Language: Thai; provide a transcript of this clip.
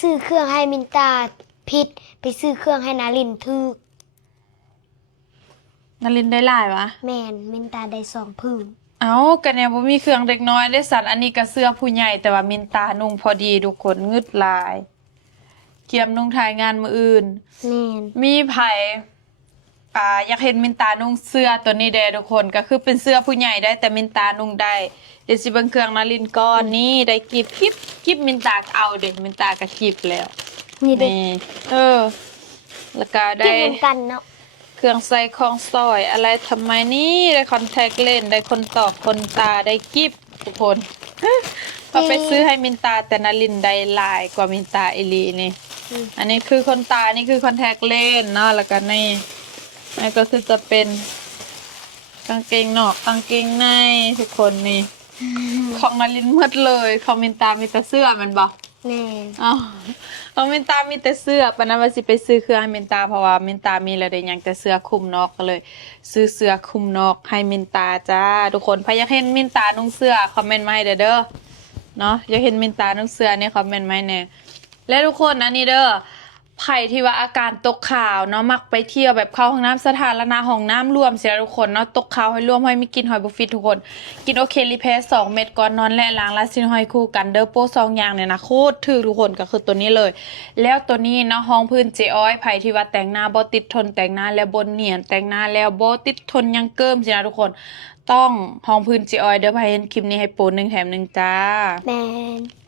ซื้อเครื่องให้มินตาผิดไปซื้อเครื่องให้นารินถูกนารินได้หลายวะแม่นมินตาได้2ผืนเอากันเนี่ยบ่มีเครื่องเด็กน้อยได้สัตว์อันนี้ก็เสื้อผู้ใหญ่แต่ว่ามินตานุ่งพอดีทุกคนงึดหลายเกียมนุ่งถ่ายงานมื้ออื่นแม่นมีไผอยากเห็นมินตานุ่งเสื้อตัวนี้เด้ทุกคนก็คือเป็นเสื้อผู้ใหญ่ได้แต่มินตานุ่งได้เดี๋ยวสิเบิ่งเครื่องนารินก่อนนี่ได้กิบมินตาเอาเด้มินตาก็กิบแล้วนี่เด้ นี่แล้วก็ได้ กินเหมือนกันเนาะเครื่องใส่ของสอยอะไรทำไมนี่ได้คอนแทคเลนส์ได้คนตอกคนตาได้กิฟทุกคนก็ไปซื้อให้มินตาแต่นารินได้ลายกว่ามินตาอีลีนี่อันนี้คือคนตานี่คือคอนแทคเลนส์เนาะแล้วก็นี่ก็คือจะเป็นกางเกงนอกกางเกงในทุกคนนี่ของนารินหมดเลยของมินตามีแต่เสื้อมันบอกแม่นอ๋อของมินตามีแต่เสื้อปะนั้นว่าสิไปซื้อเครื่องให้มินตาเพราะว่ามินตามีแล้วได้หยังแต่เสื้อคลุมนอกก็เลย ซื้อเสื้อคลุมนอกให้มินตาจ้าทุกคนใครอยากเห็นมินตานุ่งเสื้อคอมเมนต์มาให้เด้อเนาะอยากเห็นมินตานุ่งเสื้อนี่คอมเมนต์มาให้แน่และทุกคนอันนี้เด้อไผ่ที่ว่าอาการตกขาวเนาะมักไปเที่ยวแบบเข้าห้องน้ำสาธารณะห้องน้ำรวมเสียทุกคนเนาะตกขาวให้รวมให้มีกินหอยบุฟฟิตทุกคนกินโอเครีเพส2เม็ดก่อนนอนและล้างลาซินหอยคู่กันเด้อโป้2อย่างเนี่ยนะโคตรถือทุกคนก็คือตัวนี้เลยแล้วตัวนี้เนาะห้องพื้นเจอ้อยไผ่ที่ว่าแต่งหน้าบ่ติดทนแต่งหน้าแล้วบนเนียนแต่งหน้าแล้วบ่ติดทนยังเกิมสินะทุกคนต้องห้องพื้นเจอ้อยเด้อไผ่เห็นคลิปนี้ให้โปร1 แถม 1จ้าแม่น